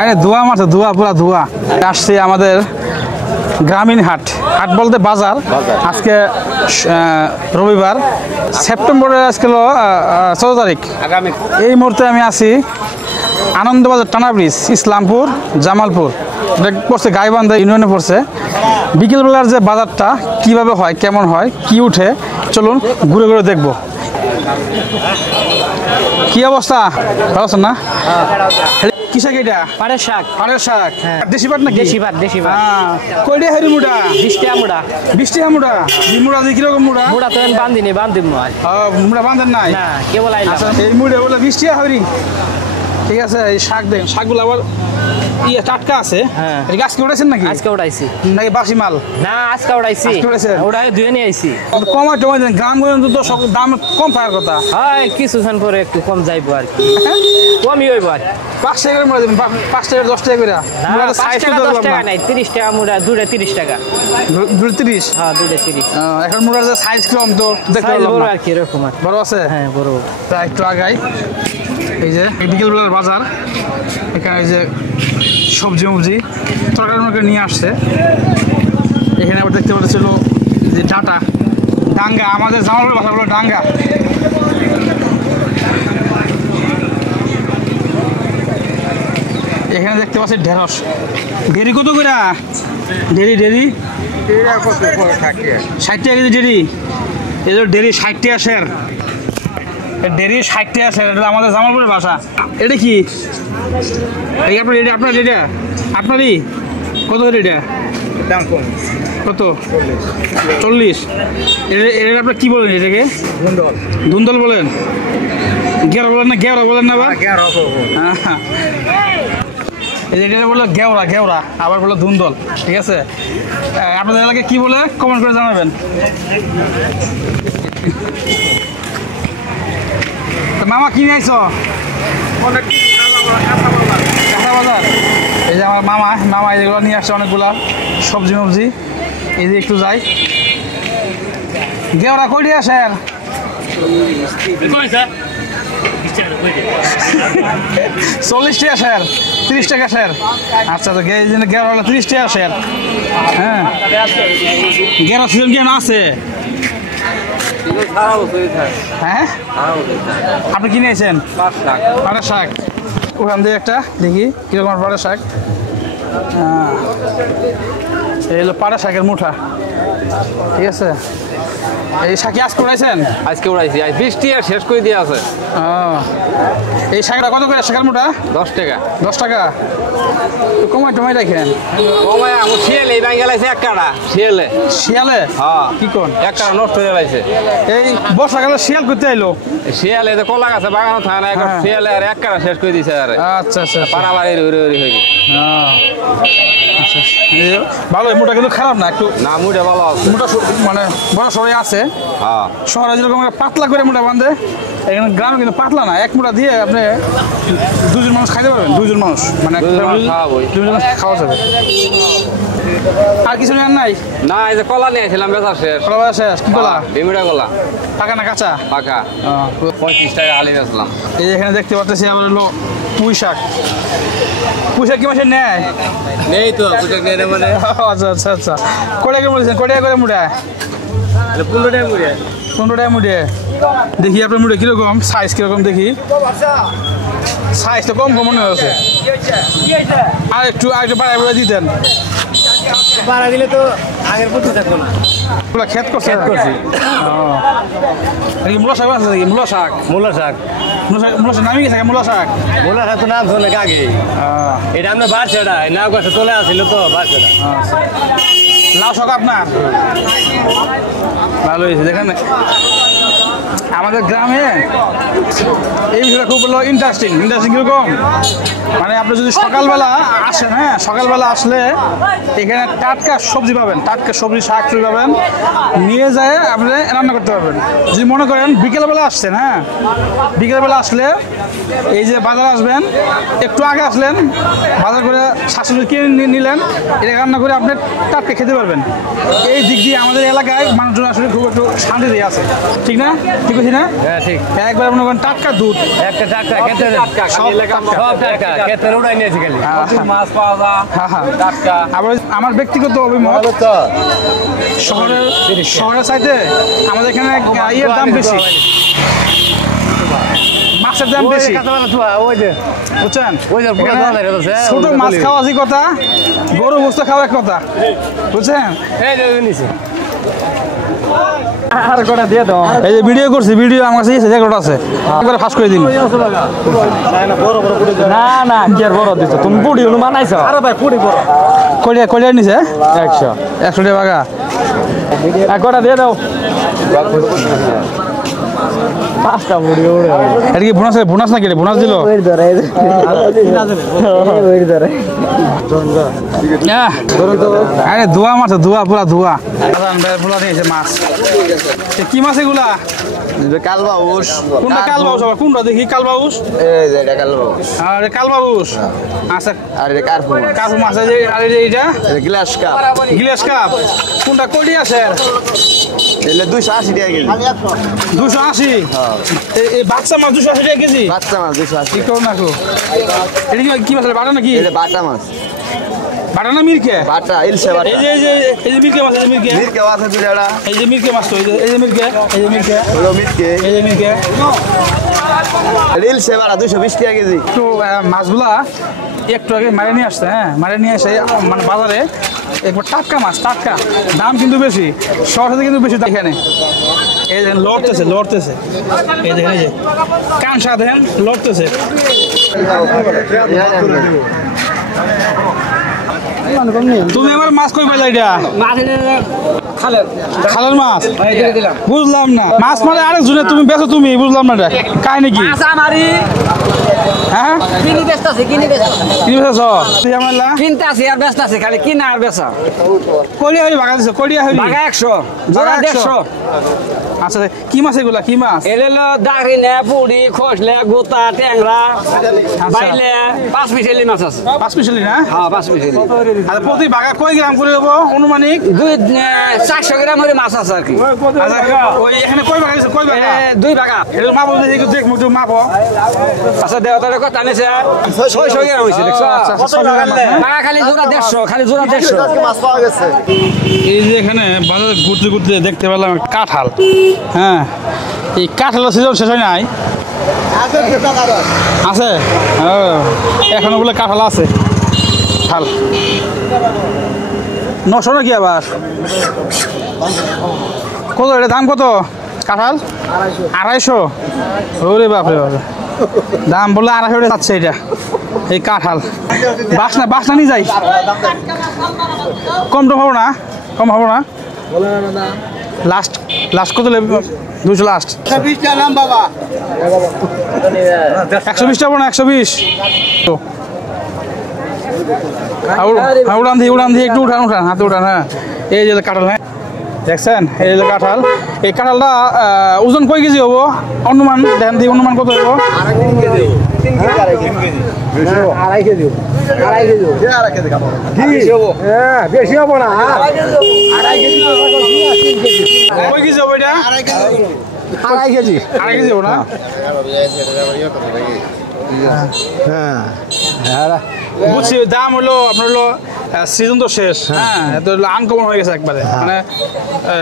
আরে ধোয়া মারছে, ধোয়া পুরা ধোয়া। আসছে আমাদের গ্রামীণ হাট, হাট বলতে বাজার। আজকে রবিবার, সেপ্টেম্বরের আজকে হলো 14 তারিখ। এই মুহূর্তে আমি আছি আনন্দবাজার টানা ব্রিজ, ইসলামপুর জামালপুর পড়ছে, গাইবান্ধা ইউনিয়নে পড়ছে। বিকেলবেলার যে বাজারটা কিভাবে হয়, কেমন হয়, কি উঠে, চলুন ঘুরে ঘুরে দেখবো। কি অবস্থা, ভালো আছেন না? কি শাক এটা? পাটের শাক। পাটের শাক, দেশি পাট নাকি? দেশি পাট, দেশি পাট। কয়টা হেরি মুড়া? 20 টাকা মুড়া। 20 টাকা মুড়া? এই মুড়া দিয়ে কিরকম মুড়া? মুড়া তো বান্ধিনি, বান্ধিম নয়। মুড়া বাঁধেন নাই? না, কেবল আইলাম। আচ্ছা, এই মুড়ে বলে 20 টাকা হরি। ঠিক আছে, এই শাক দেখেন, শাকগুলো আবার ইয়ে টাটকা আছে। হ্যাঁ, এটা আজকে উঠাইছেন নাকি? আজকে উঠাইছি। নাকি বাসি মাল? না, আজকে উঠাইছি। উঠাই ধুয়ে নিয়ে আইছি। কমাই টমাই দেন, গ্রামগঞ্জ তো সব দাম কম পাওয়ার কথা। হয়, কিছুক্ষণ পরে একটু কম যাইবো আর কি, কমই হইব আর। 5 টাকা করে মুড়া দেবেন, 5 টাকা 10 টাকা করে। 5 টাকা 10 টাকা নাই, 30 টাকা মুড়া, দুটো 30 টাকা। 30? হ্যাঁ, দুটো 30। এখন মুড়ার যে সাইজ কম তো দেখতে বড় পারলাম আর কি, এরকম আর। বড় আছে? হ্যাঁ, বড়। তা একটু আগাই, এই যে বিকেলবেলার বাজার, এখানে এই যে সবজি মবজি তরকারি মরকারি নিয়ে আসছে। এখানে আবার দেখতে পাচ্ছিল যে ডাটা, ডাঙ্গা, আমাদের জামালপুর ভাষা বলে ডাঙ্গা। এখানে দেখতে পাচ্ছি ঢেঁড়স। ঢেঁড়ি কত করে? ঢেঁড়ি 60 টাকা কেজি ঢেঁড়ি। এই যে ঢেঁড়ি 60 টাকা শের, ঢেঁড়ি 60 টাকা শের। এটা আমাদের জামালপুরের ভাষা। এটা কি আপনার? এটা আপনার? এটা আপনারই? কত করে এটা? দাম কম। কত? 40। এটা আপনার কি বলেন? এটাকে ধুন্দল। ধুন্দল বলেন? গেরা বলেন না? গেওরা বলেন না? আবার এটা বলে গেওরা, গেওরা আবার বলে ধুন্দল। ঠিক আছে, আপনাদের এলাকায় কি বলে কমেন্ট করে জানাবেন। মামা কি নিয়ে আইছো? কাঁচা বাজার। এই যে আমার মামা, মামা এগুলো নিয়ে আসছে অনেকগুলা সবজি মবজি। এই যে একটু যাই, গেওরা কয়টি আসেন? 40 টাকা শের, 30 টাকা শের। আচ্ছা, তো গেওয়া হলো 30 টাকা শের। হ্যাঁ, গেওয়া সিজন কেন আছে? হ্যাঁ, আপনি কি নিয়েছেন? পাটের শাক। ওখান দিয়ে একটা দেখি কিরকম পাটের শাক। এই হলো পাটের শাকের মুঠা। ঠিক আছে, এই শাকি আজকে উড়াইছেন? আজকে উড়াইছি, 20 টাকা শেষ করে দিয়ে আছে। এই শাকটা কত করে শাকের মুঠা? 10 টাকা। 10 টাকা? কমাই টমাই রাখেন। কমাই আমার শিয়ালে এই ব্যাঙ্গে লাইছে এক কাটা। শিয়ালে? শিয়ালে? হ্যাঁ। কি কোন? এক কাটা নষ্ট হয়ে লাইছে। এই বর্ষাকালে শিয়াল করতে আইলো? শিয়ালে তো কলা গাছে বাগানো থাকে না, এখন শিয়ালে আর এক কাটা শেষ করে দিছে। আরে আচ্ছা আচ্ছা, পানা লাগে উড়ে উড়ে হয়ে গেছে। ভালো, মোটা কিন্তু খারাপ না, একটু না মুড়ে ভালো আছে, মোটা মানে বড় সবাই আছে। হ্যাঁ, শহরে যেরকম পাতলা করে মোটা বাঁধে, এখানে গ্রামে কিন্তু পাতলা না, এক মোটা দিয়ে আপনি 2 জন মানুষ খাইতে পারবেন। 2 জন মানুষ মানে 2 জন খাওয়া যাবে। আর কিছু নেন নাই? না, এই যে কলা নিয়েছিলাম, বেচা শেষ। কলা বাজার শেষ? কি কলা? বেমিড়া কলা। পাকা না কাঁচা? পাকা। 35 টাকা আলি বেচলাম। এই যে এখানে দেখতে পাচ্ছি আবার হলো পুঁই শাক। পুঁই শাক কি মাসে নেয়? নেই তো, পুঁই নেই মানে। আচ্ছা আচ্ছা আচ্ছা, কয়টা করে বলেছেন? কয়টা করে মুড়া? 15 টাকা মুড়ে। 15 টাকা মুড়ে। দেখি আপনার মুড়ে কিরকম, সাইজ কিরকম দেখি। সাইজ তো কম কম মনে হচ্ছে। আর একটু বাড়াই বাড়াই দিতেন। বাড়া দিলে তো আগের প্রতি থাকবো না। খেত করছে? মূলা শাক আছে নাকি? মূলা শাক? মূলা শাক, মূলা শাক নামি গেছে? মূলা শাক? মূলা শাক তো নাম শোনে আগে। এটা আমরা বাড়ছেটা নাও গাছে তোলে আসছিল তো বাড়ছেটা। লাউ শাক আপনার? ভালো হয়েছে। দেখেন আমাদের গ্রামে এই বিষয়টা খুব ইন্টারেস্টিং। কিরকম মানে আপনি যদি সকালবেলা আসেন, হ্যাঁ সকালবেলা আসলে এখানে টাটকা সবজি পাবেন, টাটকা সবজি শাক সবজি পাবেন, নিয়ে যায় আপনি রান্না করতে পারবেন। যদি মনে করেন বিকেলবেলা আসছেন, হ্যাঁ বিকেলবেলা আসলে এই যে বাজার আসবেন, একটু আগে আসলেন, বাজার করে শাকসবজি কিনে নিলেন, এটা রান্না করে আপনি টাটকা খেতে পারবেন। এই দিক দিয়ে আমাদের এলাকায় মানুষজন আসলে খুব একটু শান্তি দিয়ে আছে। ঠিক না? ঠিক বেশি না? হ্যাঁ ঠিক একবার মনে করেন টাটকা দুধ, একটা টাটকা ক্ষেতের সব টাটকা। সব টাটকা ক্ষেতের উড়াই নিয়েছি খালি মাছ পাওয়া যায় হ্যাঁ হ্যাঁ। টাটকা। আবার আমার ব্যক্তিগত অভিমত, শহরের চাইতে আমাদের এখানে ইয়ের দাম বেশি, মাছের দাম বেশি, বুঝছেন? এখানে ছোট মাছ খাওয়া যে কথা, গরু গোস্ত খাওয়া এক কথা, বুঝছেন? আর করে দিয়ে দাও। এই যে ভিডিও করছি, ভিডিও আমার কাছে আছে, রেকর্ড আছে, একবার ফাঁস করে দিন। না না কি আর বড় দিছো তুমি পুডি হলো বানাইছো। আরে ভাই পুডি বড় কলিয়া কলিয়া নিছে 100 100 টাকা বাগা। এক করে দিয়ে দাও। পাঁচটা মুড়ি ওরে এটা কি বোনাস, বোনাস নাকি রে? বোনাস দিল? আরে ধোয়া মাছ, ধোয়া পুরা ধোয়া। ফুলা নিয়েছে মাছ। কি মাছ এগুলা? কালবাউস। কোনটা কালবাউস? আবার কোনটা দেখি কালবাউস? এই যে এটা কালবাউস। আরে কালবাউস আচ্ছা, আর এটা কার্পু মাছ। কার্পু মাছ। এই যে আর এই যে এইটা এটা গ্লাস কাপ। গিলাস কাপ। কোনটা কই আছে? এলে 280 টাকা কেজি। 280। এই বাচ্চা মাছ 280 টাকা কেজি। বাচ্চা মাছ 280। কি করো না গো? এটা কি মাছ? বাটা নাকি? এটা বাটা মাছ। বাটা না মিরকে? বাটা ইলশে বাটা। এই যে মিরকে মাছ, এই যে মিরকে। মিরকে আছে দুইটা। এই যে মিরকে মাছ তো, এই যে মিরকে, এই যে মিরকে, হলো মিরকে। এই যে মিরকে। এটা ইলশে বাটা 220 টাকা কেজি। একটু মাছগুলা একটু আগে মারে নিয়ে আসছে, হ্যাঁ মারে নিয়ে এসে মানে বাজারে একবার টাটকা মাছ, টাটকা, দাম কিন্তু বেশি, শহর থেকে কিন্তু বেশি এখানে। এই যে লড়তেছে, লড়তেছে, এই দেখেন, এই যে কান সাথে লড়তেছে। তুমি আমার মাছ কই পাইলা? এটা খালের মাছ, বুঝলাম না। মাছ মানে আরেকজনে, তুমি বেচো, তুমি বুঝলাম না এটা কাই নাকি? হ্যাঁ কিনি বেচতাছে কিনি বেচতাছে কি বেচছ? তুই আমারলা কিনতাছে আর বেচতাছে খালি কিনা আর বেচা কলিয়া হরি ভাগা দিছো, কলিয়া হরি ভাগা 100 জোড়া 150 আচ্ছা। কি মাছ এগুলা? কি মাছ? এলেলো দাগরিনে পুড়ি খসলে গোতা ট্যাংরা বাইলে 5 মিশালি মাছ আছে। 5 পিসলি না? হ্যাঁ 5 মিশালি। আচ্ছা প্রতি ভাগা কয় গ্রাম করে হবো অনুমানিক? 400 গ্রাম করে মাছ আছে আর কি। আচ্ছা ওই এখানে কয় ভাগা দিছো? কয় ভাগা? 2 ভাগা। এটা মাপো দেখি, দেখ মুটু মাপো। আচ্ছা দেওতারে কথা নিছে 600 গ্রাম হইছে দেখছ? ভাগা খালি জোড়া 150, খালি জোড়া 150 মাছ পাওয়া গেছে। এই যে এখানে বাজারে ঘুরতে ঘুরতে দেখতে পেলাম একটা কাঁঠাল। হ্যাঁ এই কাঁঠালের সিজন শেষ হয় নাই? আছে এখনো বলে কাঁঠাল আছে। কাঁঠাল 900 নাকি আবার? কত এটা দাম? কত কাঁঠাল? 250। ওরে বাপরে বাপরে, দাম বললে 250 টাকা যাচ্ছে এটা। এই কাঁঠাল বাসনা, বাসনা নিয়ে যাই, কম টম হবো না? কম হবো না? লাস্ট লাস্ট কত লেবে? 200 লাস্ট। 120 টাকা নাম বাবা। 120 টাকা না? 120। উড়ান দিয়ে, উড়ান দিয়ে একটু উঠান, উঠান হাতে উঠান। হ্যাঁ এই যে কাঁঠাল, হ্যাঁ দেখছেন এই যে কাঁঠাল। এই কাঁঠালটা ওজন কয় কেজি হবো অনুমান? দেন দিয়ে অনুমান কত হবো? 2.5 কেজি। বেশি হবো না। কয় কেজি হবো এটা? 2.5 কেজি। 2.5 কেজি হবো না? বুঝছি। দাম হলো আপনার হলো সিজন তো শেষ, হ্যাঁ তো আনকমন হয়ে গেছে একবারে, মানে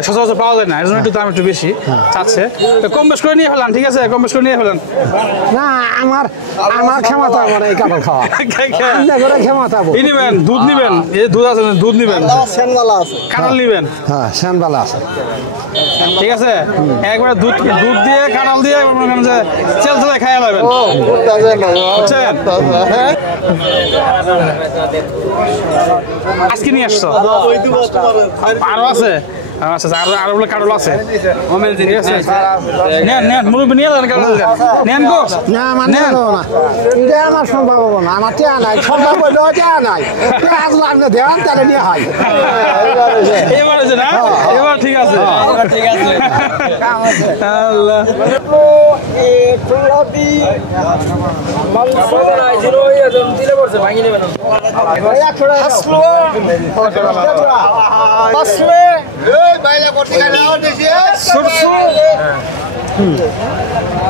সচরাচর পাওয়া যায় না, এর জন্য একটু দাম একটু বেশি চাচ্ছে। তো কম বেশ করে নিয়ে ফেলান, ঠিক আছে? কম বেশ করে নিয়ে ফেলান। না আমার ক্ষমতা আমার এই কাঁঠাল খাওয়া। ক্ষমতা কি নিবেন? দুধ নিবেন? এই দুধ আছে, দুধ নিবেন? সেনবালা আছে। কাঁঠাল নিবেন? হ্যাঁ সেনবালা আছে। ঠিক আছে, একবারে দুধ, দুধ দিয়ে কাঁঠাল দিয়ে চেল চেলে খাইয়া যাবেন, বুঝছেন? আজকে নিয়ে আসছো? আরো আছে? আচ্ছা আরো বলে কাঁঠাল আছে, ঠিক আছে? নেন নেন মুরব্বি নিয়ে যান, কাঁঠাল নেন গো। না আমার নেন না, এটা আমার সম্ভব হবো না, আমার টেয়া নাই, সম্ভব হলেও টেয়া নাই। আসলে আপনি দেন তাহলে নিয়ে হয়। এবার আছে না? এবার ঠিক আছে, ঠিক আছে। আল্লাহ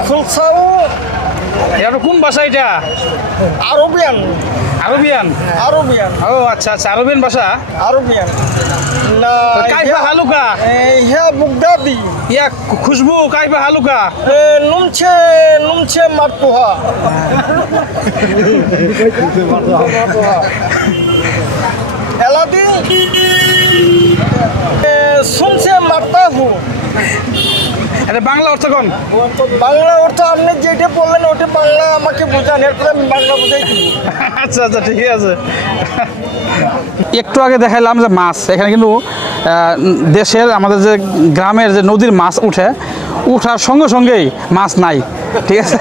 খুলসাও এটা কোন ভাষা এটা? Arabian Arabian. আরবিয়ান ও আচ্ছা আচ্ছা, আরবিয়ান ভাষা। আরবিয়ান না কাইফা হালুকা ইয়া বুগদাদি ইয়া খুশবু কাইফা হালুকা। নুমছে মারতুহা এলাদি শুনছে মারতাহু। এটা বাংলা অর্থ কোন? বাংলা অর্থ আপনি যেটা বললেন ওটা বাংলা আমাকে বোঝান, এরপরে আমি বাংলা বুঝাই দিব। আচ্ছা আচ্ছা, ঠিক আছে। একটু আগে দেখাইলাম যে মাছ এখানে কিন্তু দেশের আমাদের যে গ্রামের যে নদীর মাছ উঠার সঙ্গে সঙ্গেই মাছ নাই, ঠিক আছে।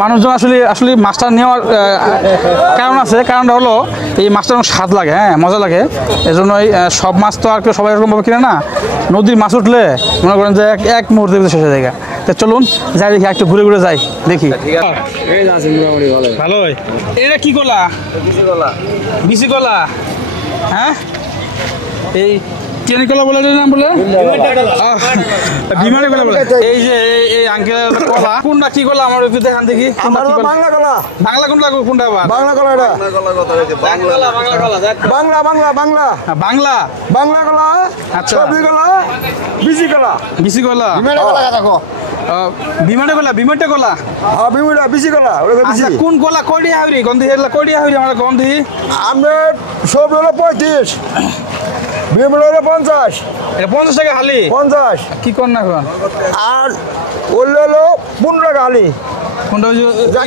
মানুষজন আসলে আসলে মাছটা নেওয়ার কারণ আছে। কারণটা হলো এই মাছটা অনেক স্বাদ লাগে, হ্যাঁ মজা লাগে। এজন্যই সব মাছ তো আর কেউ সবাই এরকমভাবে কিনে না। নদীর মাছ উঠলে মনে করেন যে এক মুহূর্তের ভিতরে শেষ হয়ে যায়। তো চলুন যাই দেখি, একটু ঘুরে ঘুরে যাই দেখি। ভালোই। এটা কি কলা? বিচি কলা। হ্যাঁ, এই টেনি কলা বলে নাম বলে বিমানে কলা বলে। এই যে এই আঙ্কেল কলা কোনটা কি কলা আমার একটু দেখান দেখি। বাংলা কলা। বাংলা কোনটা আবার? বাংলা কলা এটা বাংলা বাংলা বাংলা বাংলা বাংলা কলা। আচ্ছা। সবজি কলা, বিচি কলা। বিচি কলা, বিমানটা কলা। হ্যাঁ বিমুড়া বিচি কলা, ওটা বিচি। আচ্ছা, কোন কলা কড়িয়া হাউরি গন্ধি হেলা কড়িয়া হাউরি আমার গন্ধি। আমরা সব হলো 35, বিমুড়া হলো 50। এটা 50 টাকা হালি। 50 কি কর না এখন? আর ওগুলো হলো 15 টাকা হালি। কোনটা ওই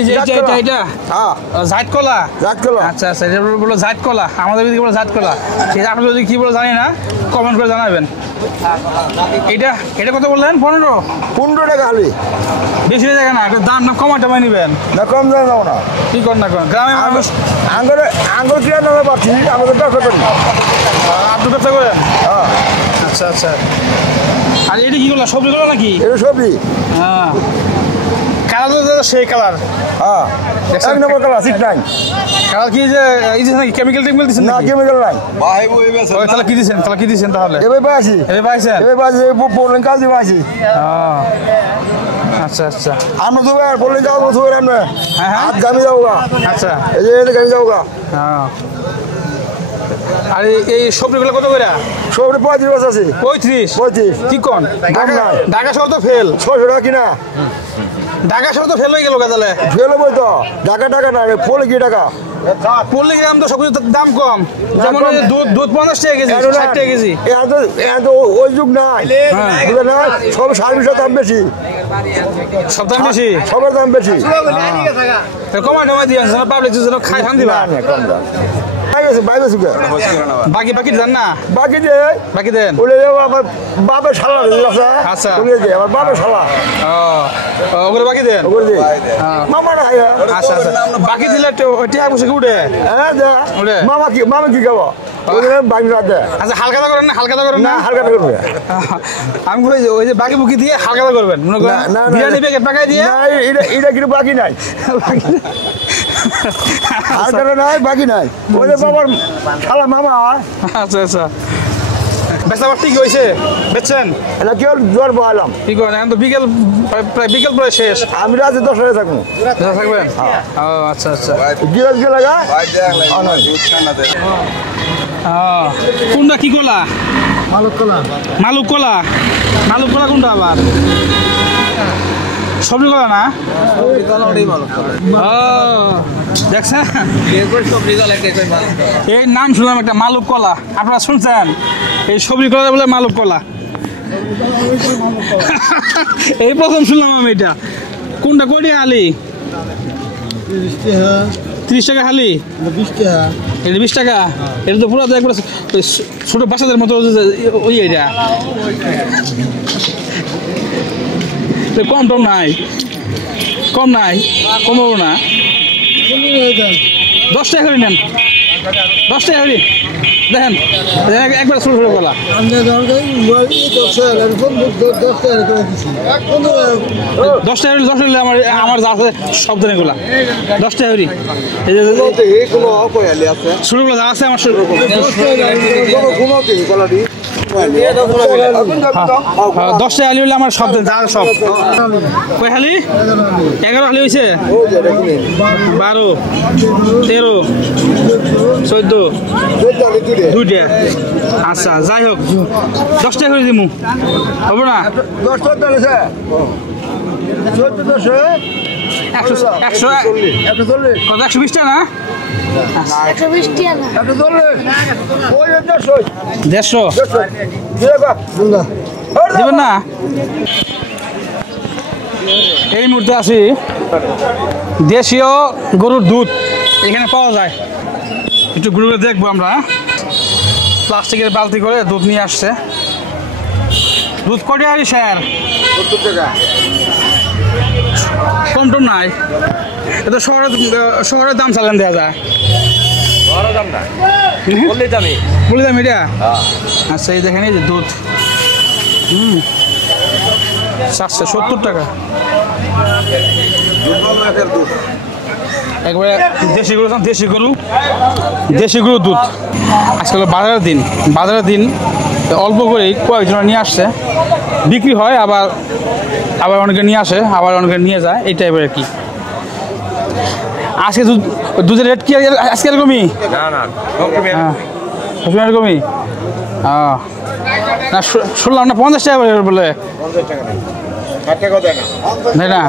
যে এটা হ্যাঁ জাত কলা। জাত কলা। আচ্ছা আচ্ছা, এটা বলো জাত কলা, আমাদের দিকে বলো জাত কলা। ঠিক আছে, আপনি যদি কি বলে জানি না কমেন্ট করে জানাবেন। এটা কত বললেন? 15 টাকা হালি। বেশি হয়ে যায় না, একটা দাম কমাই নেবেন না কম দাম যাবো না। কি কর না গ্রামে মানুষ আঙ্গুর কিনে নেবে পাচ্ছি, আমাদের ব্যবসা করি। আপনি ব্যবসা করেন? হ্যাঁ। আচ্ছা আচ্ছা। আর এটা কি করলা? সবজি করলা নাকি? এটা সবজি। হ্যাঁ, কালার তো সেই কালার। হ্যাঁ এক নম্বর কালার, ঠিক নাই। কালার কি যে এই যে নাকি কেমিক্যাল দিচ্ছেন না নাকি? কেমিক্যাল নাই। তাহলে কি দিচ্ছেন তাহলে? এবার পাইছি, এবার পাইছেন? এবার পাইছি, বললেন কাল দিয়ে পাইছি। আচ্ছা আচ্ছা। আমরা তো বললেন যাবো তো আমরা হ্যাঁ হ্যাঁ, হাত গামি যাবো গা। আচ্ছা। এই যে গামি যাবো গা। হ্যাঁ। আর এই সবজিগুলো কত করে? সবটা 35 আছে। 35? কি কোন? ঢাকা শহর তো ফেল। 600 টাকা কিনা। ঢাকা শহর তো ফেল হয়ে গেল গাদালে। ফেল বই তো টাকা না ফলে কি টাকা। পল্লী গ্রাম তো সবজির দাম কম। যেমন দুধ 50 টাকা কেজি, 60 টাকা কেজি। ওই যুগ নাই, বুঝলেন না? সব সার্ভিসের দাম বেশি, সব দাম বেশি, সবার দাম বেশি। কমাই দিয়ে পাবলিক খাই খান দিবা। বাকি দেন না? বাকি দেন। আমার বাবার শালা আচ্ছা। আমার বাবার শালা ওগুলো বাকি দেন। মামারা আচ্ছা আচ্ছা, বাকি দিলে টিয়া বসে উঠে। মামা কি খাবো? আচ্ছা, হালকা করেন না? না হালকা করবে। আমি বলি ওই যে বাকি বুকি দিয়ে হালকা করবেন, মনে করেন বিরিয়ানি প্যাকেট পাকাই দিয়ে। এটা কিন্তু বাকি নাই, হালকা নাই, বাকি নাই। ওই যে বাবার শালা মামা। আচ্ছা আচ্ছা, বেচা ঠিক হয়েছে? বেচছেন? এটা কি হল? জ্বর বহালাম। কি করেন এখন তো বিকেল প্রায় শেষ। আমি রাতে 10 টাকা থাকবো। থাকবেন? ও আচ্ছা আচ্ছা। গিলাস গে লাগা। কোনটা কি কলা? মালুক কলা কোনটা আবার? সবজি কলা না? দেখছেন, এই নাম শুনলাম একটা মালুক কলা। আপনারা শুনছেন? এই সবজি কলা বলে মালুক কলা। এই প্রথম শুনলাম আমি এটা। কোনটা কড়িয়া আলি? 30 টাকা হালি? 20 টাকা। এটা 20 টাকা? এটা তো পুরো একবার ছোট বাচ্চাদের মতো ওই এটা কম নাই, কমাবো না। 10 টাকা করে নেন, 10 টাকা করে দেখেন, একবার ছোট ছোট গলা। 10 টাকা আমার যা আছে সব দেন এগুলা 10 টাকা করে। এই যে ছোটগুলো যা আছে আমার 10 টাকা হলে আমার সব দেন, যা সব কয় খালি 11 খালি হয়েছে 12 13 14 দুইটা। আচ্ছা যাই হোক 10 টাকা করে দিমু হবে না? 120 টাকা না? 120 টাকা না। 150 দেবেন না? এই মুহূর্তে আছি দেশীয় গরুর দুধ এখানে পাওয়া যায়, একটু ঘুরে ঘুরে দেখবো আমরা। প্লাস্টিকের বালতি করে দুধ নিয়ে আসছে। দুধ কত টাকা স্যার? 70 টাকা। কম টম নাই, এটা শহরের দাম চালান দেওয়া যায়। বড় দাম না বললে দামি বলে দাম এটা? আচ্ছা এই দেখেন এই যে দুধ 770 টাকা একবারে দেশি গরু, দেশি গরু দুধ। আজকাল বাজারের দিন অল্প করেই কয়েকজন নিয়ে আসছে, বিক্রি হয়, আবার অনেকে নিয়ে আসে, আবার অনেকে নিয়ে যায়, এই টাইপের আর কি। আজকে দুধের রেট কি আজকে এরকমই? হ্যাঁ এরকমই। না শুনলাম না 50 টাকা বলে, তাই না?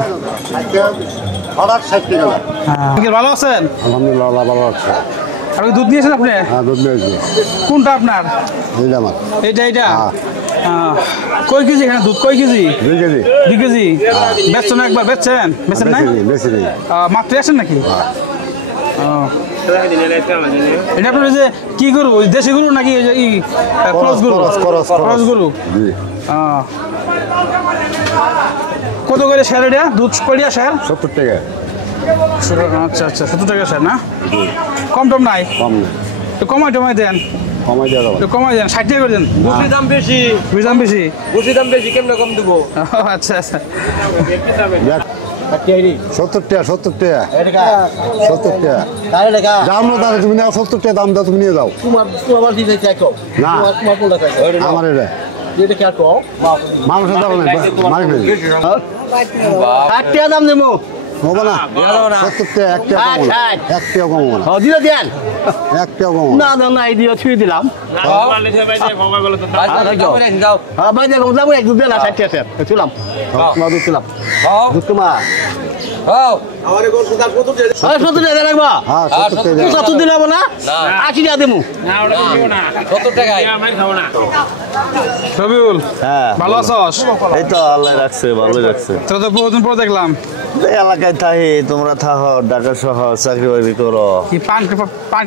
ভালো আছেন? আলহামদুলিল্লাহ ভালো আছে। আপনি দুধ নিয়েছেন? আপনি দুধ নিয়েছি। কোনটা আপনার? এইটা কয় কেজি এখানে দুধ? কয় কেজি? 2 কেজি। বেচছেন না? একবার বেচছেন না? মাত্র আসেন নাকি? এটা আপনার যে কি গরু, দেশি গরু নাকি ক্রস গরু? কত করে স্যার এটা দুধ? কয়টা স্যার? 70 টাকা। আচ্ছা 70 টাকা স্যার না? কম টম নাই? কম না। তো কমাই টমাই দেন, কমাই দেওয়া যাবে। 60 টাকা করে দেন। বুঝি দাম বেশি কেমনে কম দেবো? আচ্ছা 70 টাকা 70 টাকা 70 টাকা দাম না, তাহলে তুমি নাও 70 টাকা দাম দাও, তুমি নিয়ে যাও। না আমার এটা মানুষের দাম নাই, টাকা দাম দেবো হবে না। 70 টাকা, 1 টাকা কম, 1 টাকা কম হবে না। দিলে দেন 1 টাকা কম হবে না। না এই দিয়ে ছুঁয়ে দিলাম। রবিউল ভালো আছস? এই তো আল্লাহ রাখছে, ভালোই রাখছে। তোরা তো বহুদিন পর দেখলাম। এই এলাকায় থাকি, তোমরা থাকো ঢাকা শহর, চাকরি বাকরি করো। কি পান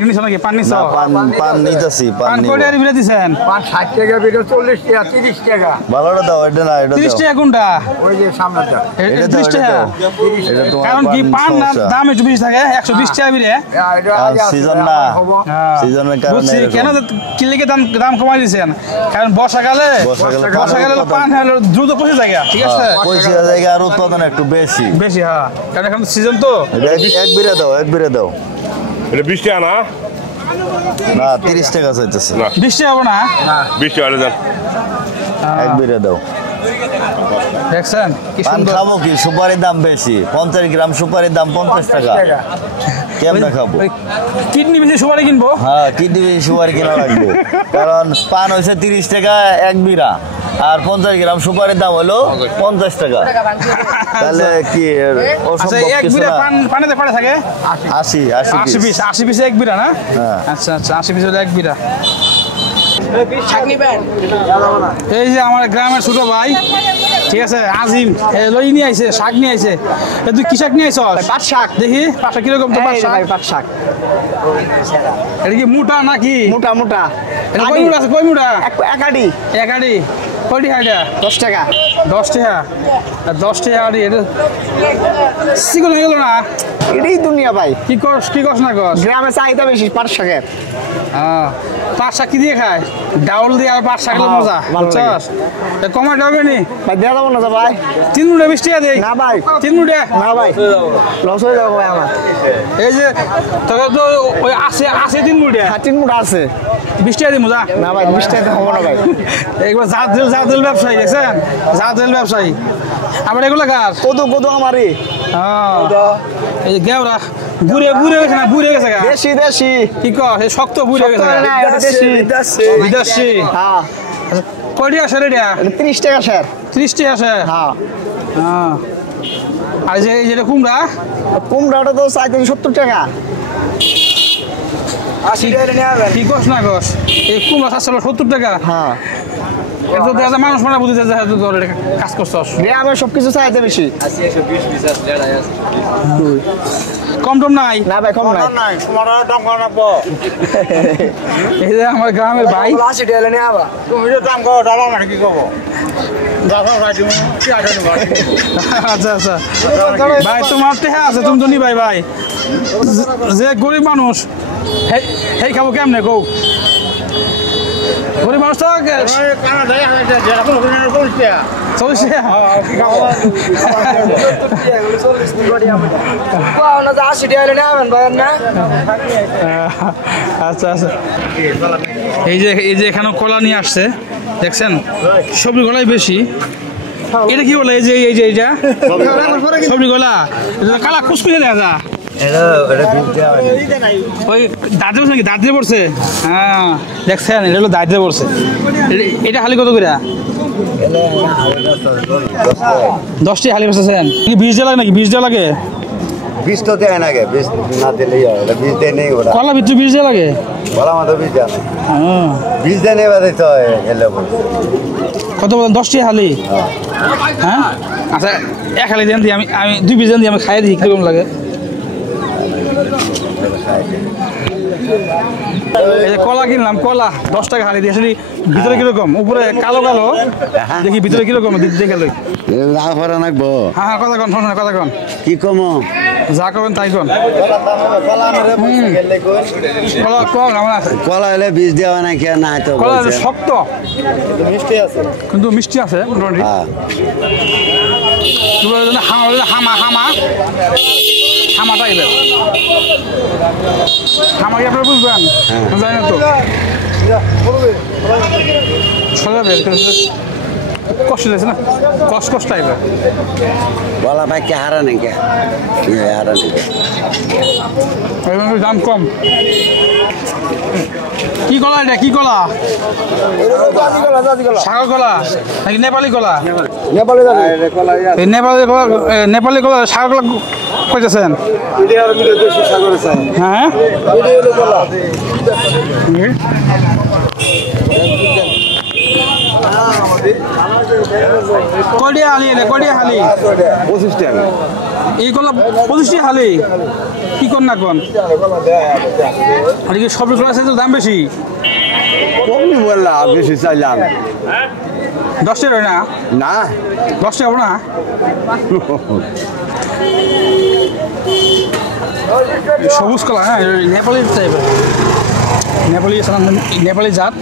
কিনিস নাকি? পান নিছ? না, পান নিতেছি। পান কয়টা বিলে দিছেন? 60 টাকা বিটা, 40 টাকা, 30 টাকা। ভালোটা দাও, এটা না, এটা 30 দাও। টাকা কোনটা? ওই যে সামনেটা। এটা 30 দাও, টাকা। এটা তোমার কারণ কি পান সমস্যা। দাম একটু বেশি থাকে, 120 টাকা বিলে। সিজন না, সিজনের কারণে বুঝছি এরকম। কেন কি লেগে দাম কমাই দিয়েছেন? কারণ বর্ষাকালে পান দ্রুত পচে যায়, ঠিক আছে? পয়সা জায়গা আর উৎপাদন একটু বেশি। হ্যাঁ, কারণ এখন সিজন তো। এক বিরে দাও, এক বিরে দাও। এটা 20 টাকা না? না, 30 টাকা চাইতেছে। 20 টাকা হবে না? 20 টাকা দেন। এক বিরে দাও। দেখছেন কি পান সুন্দর। খাবো কি? সুপারির দাম বেশি, 50 গ্রাম সুপারির দাম 50 টাকা। কেমনে খাবো? কিডনি বেশি সুপারি কিনবো। হ্যাঁ, কিডনি সুপারি কিনা লাগবে, কারণ পান হয়েছে 30 টাকা এক বিরা, আর 50 গ্রাম সুপারির দাম হলো 50 টাকা। তাহলে কি আচ্ছা, অসম্ভব এক কিছু বিরা না। পানিতে পড়ে থাকে 80 পিস এক বিরা না? হ্যাঁ। আচ্ছা 80 পিস হলো এক বিরা। এই যে আমার গ্রামের ছোট ভাই, ঠিক আছে, আজিম লই নিয়ে আইছে, শাক নিয়ে আইছে। তুই কি শাক নিয়ে আইছ? পাট শাক। দেখি পাট শাক কিরকম? তো পাট শাক এটা কি মোটা নাকি? মোটা এটা কই মোটা আছে? কই মোটা? একাডি একাডি কয়টি হাইডা? 10 টাকা। 10 টাকা আর 10 টাকা আড়ি। এটা সিগুন হয়ে গেল না? এটাই দুনিয়া ভাই। কি কস না কস? গ্রামে চাহিদা বেশি পাট শাকের। হ্যাঁ, পাট শাক কি দিয়ে খায়? ডাউল দিয়ে আর পাট শাকের মজা, বুঝছস? কমাই যাবে নি ভাই দেওয়া যাবো না তো ভাই? 3 মুঠা 20 টাকা দেই। না ভাই, 3 মুঠা না ভাই, লস হয়ে যাবো ভাই আমার। এই যে তোকে তো ওই আছে 3 মুঠা। 3 মুঠা আছে। 20 টাকা দিমু যা না ভাই 20 টাকা হবে না ভাই একবার জাদুল ব্যবসায়ী দেখছেন জাদুল ব্যবসায়ী আবার এগুলো কার কত আমারই এই যে গেওরা বুড়ে গেছে না বুড়ে গেছে গা দেশি কি কর এই শক্ত বুড়ে গেছে না এটা দেশি বিদেশি হ্যাঁ কয়টি আসে রে এটা 30 টাকা স্যার 30 টি আসে হ্যাঁ আর যে এই যেটা কুমড়া কুমড়াটা তো চাইতেন 70 টাকা 80 টাকা নিয়ে আসবেন কি কস না কস এই কুমড়া 70 টাকা হ্যাঁ এটা তো দেখা মানুষ মানে বুঝতে যায় তোর এটা কাজ করছস গ্রামে সবকিছু চাইতে বেশি কম টম নাই না ভাই কম নাই এই যে আমার গ্রামের ভাই 80 টাকা নিয়ে আবা আচ্ছা আচ্ছা ভাই তোমার টেহা আছে তুমি তো নি ভাই ভাই যে গরিব মানুষ হেই খাবো কেমনে কৌ গরিব মানুষ তো 40 আচ্ছা আচ্ছা এই যে এখানে কলা নিয়ে আসছে দেখছেন সবজি গলাই বেশি এটা কি বলে এই যে এইটা সবজি গলা কালা কুচকুচে দেখা যা ওই দাঁতে পড়ছে নাকি দাঁতে পড়ছে হ্যাঁ দেখছেন এটা হলো দাঁতে পড়ছে এটা হালি কত করে 10টি হালি বেচেছেন কি 20 দেওয়া লাগে নাকি 20 দেওয়া লাগে 20 তো দেয় না গে 20 না দিলেই হয় 20 দেয় নেই ওরা কলা ভিতরে 20 দেওয়া লাগে বলা মতো 20 দেয় না হ্যাঁ 20 দেয় নেই বাদে তো এলে কত বলেন 10টি হালি হ্যাঁ আচ্ছা এক হালি দেন দিই আমি 2 পিস দেন দিই আমি খাই দিই কিরকম লাগে এই যে কলা কিনলাম কলা 10 টাকা হালি দিয়ে আসলে ভিতরে কিরকম উপরে কালো কালো দেখি ভিতরে কিরকম দেখে লই না ভরা নাকবো হ্যাঁ কথা কন কি কম যা করবেন তাই কন কলা কম আমার আছে কলা হলে বীজ দেওয়া না কি না তো কলা শক্ত কিন্তু মিষ্টি আছে মোটামুটি হ্যাঁ হামা টাইপের হামা কি আপনারা বুঝবেন জানি না তো কষ্ট দিয়েছে না কষ্ট টাইপের বলা ভাই কে হারা নাকি হারা নাকি দাম কম কি কলা এটা কি কলা সাগর কলা নাকি নেপালি কলা নেপালি কলা সাগর কলা কইতেছেন হ্যাঁ কয়টা হালি এটা কয়টা হালি 25 টাকা এই কলা 25টি হালি কি কর না কোন আর কি সবজি কলা আছে দাম বেশি কমই বললাম বেশি চাইলাম 10 টাকা না না 10 টাকা হবে না সবুজ কলা হ্যাঁ নেপালি টাইপের নেপালি জাত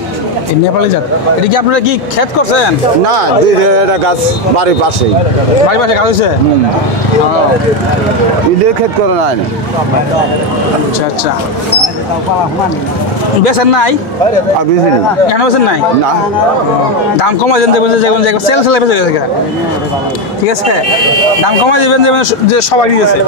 এই নেপালি জাত এটা কি আপনারা কি ক্ষেত করছেন না এটা গাছ বাড়ির পাশেই বাড়ি পাশে গাছ হয়েছে ঈদের ক্ষেত করে না আচ্ছা আচ্ছা বেছেন নাই কেন বেছেন নাই না দাম কমাই দেন দেবেন যে সেল বেঁচে গেছে ঠিক আছে দাম কমাই দেবেন যে সবাই দিয়েছে